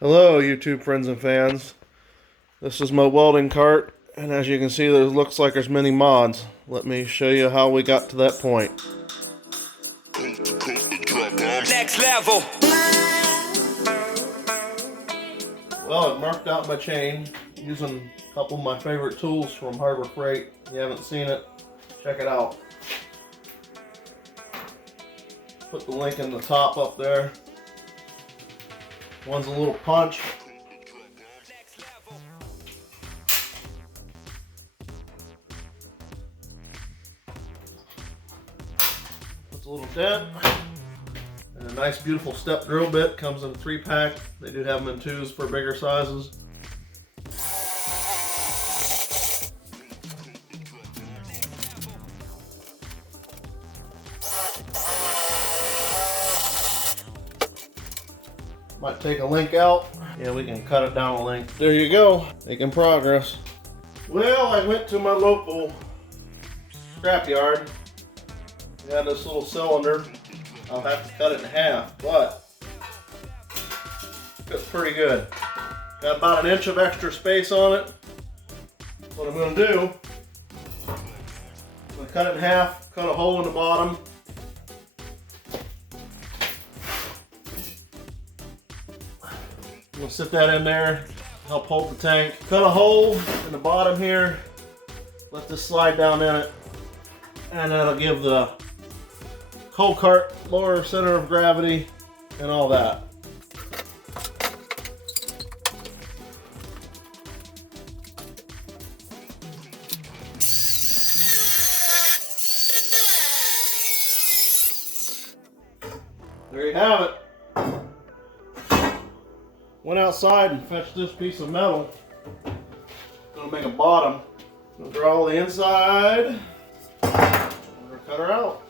Hello YouTube friends and fans. This is my welding cart, and as you can see there looks like there's many mods. Let me show you how we got to that point. Next level. Well, I've marked out my chain using a couple of my favorite tools from Harbor Freight. If you haven't seen it, check it out. Put the link in the top up there. One's a little punch. Puts a little dent. And a nice beautiful step drill bit. Comes in a 3-pack. They do have them in 2s for bigger sizes. Might take a link out. Yeah, we can cut it down a link. There you go, making progress. Well, I went to my local scrapyard. We had this little cylinder. I'll have to cut it in half, but fits pretty good. Got about 1 inch of extra space on it. What I'm going to do, I'm going to cut it in half, cut a hole in the bottom. We'll sit that in there, help hold the tank. Cut a hole in the bottom here, let this slide down in it, and that'll give the coal cart lower center of gravity and all that. There you have it. Went outside and fetched this piece of metal. Gonna make a bottom. Gonna draw the inside. We're gonna cut her out.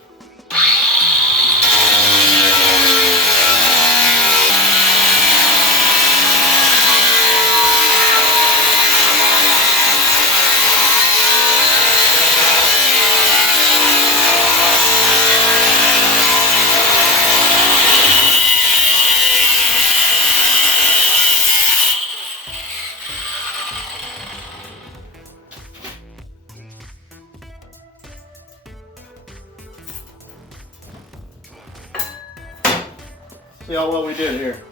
See how well we did here.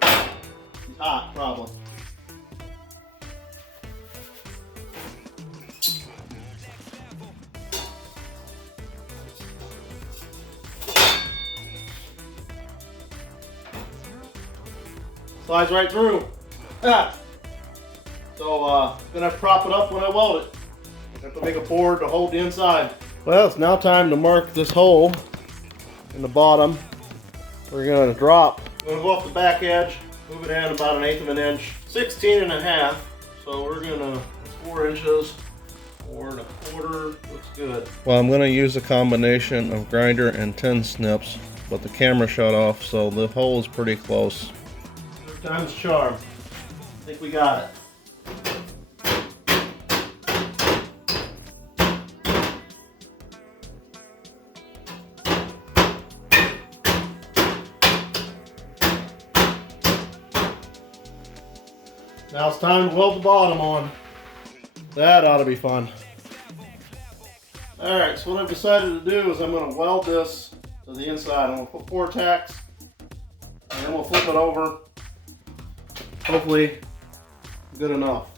He's hot, probably. Slides right through. Ah. So, gonna have to prop it up when I weld it. Have to make a board to hold the inside. Well, it's now time to mark this hole in the bottom. We're gonna drop. We're gonna go off the back edge, move it in about 1/8 of an inch, 16.5. So we're gonna 4 inches, 4 1/4. Looks good. Well, I'm gonna use a combination of grinder and tin snips, but the camera shut off, so the hole is pretty close. Third time's charm. I think we got it. Now it's time to weld the bottom on. That ought to be fun. Alright, so what I've decided to do is I'm going to weld this to the inside. I'm going to put 4 tacks, and then we'll flip it over. Hopefully, good enough.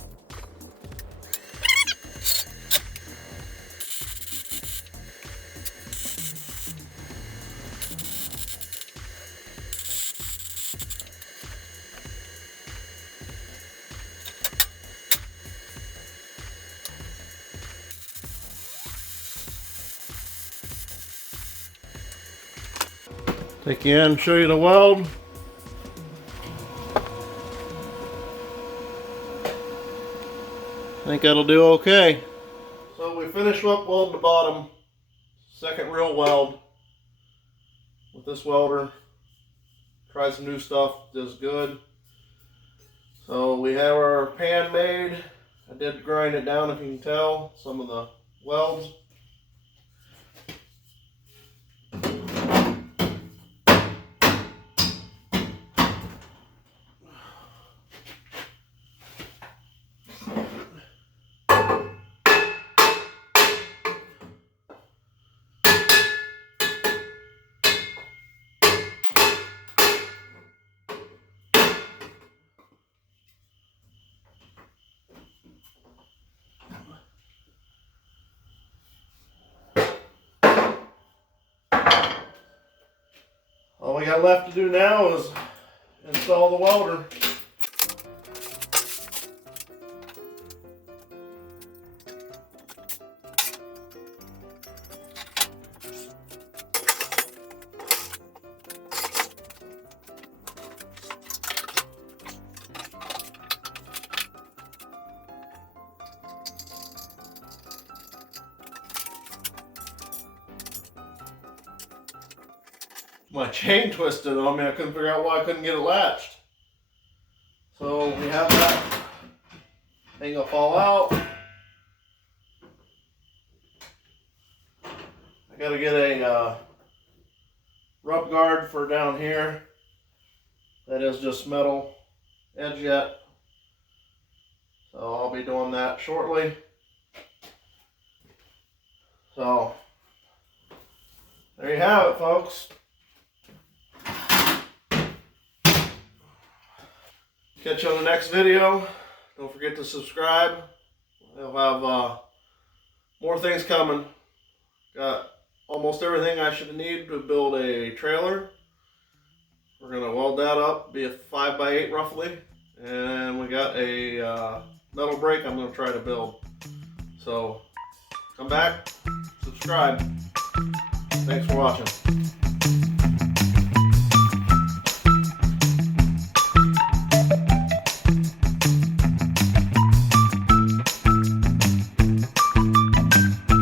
Take you in, show you the weld. I think that'll do okay. So we finished up welding the bottom. Second real weld with this welder. Tried some new stuff, does good. So we have our pan made. I did grind it down, if you can tell, some of the welds. All we got left to do now is install the welder. My chain twisted on me. I couldn't figure out why I couldn't get it latched. So we have that thing will fall out. I gotta get a rub guard for down here. That is just metal edge yet. So I'll be doing that shortly. So there you have it, folks. Catch you on the next video. Don't forget to subscribe. We'll have more things coming. Got almost everything I should need to build a trailer. We're going to weld that up, be a 5x8 roughly. And we got a metal brake I'm going to try to build. So come back, subscribe. Thanks for watching.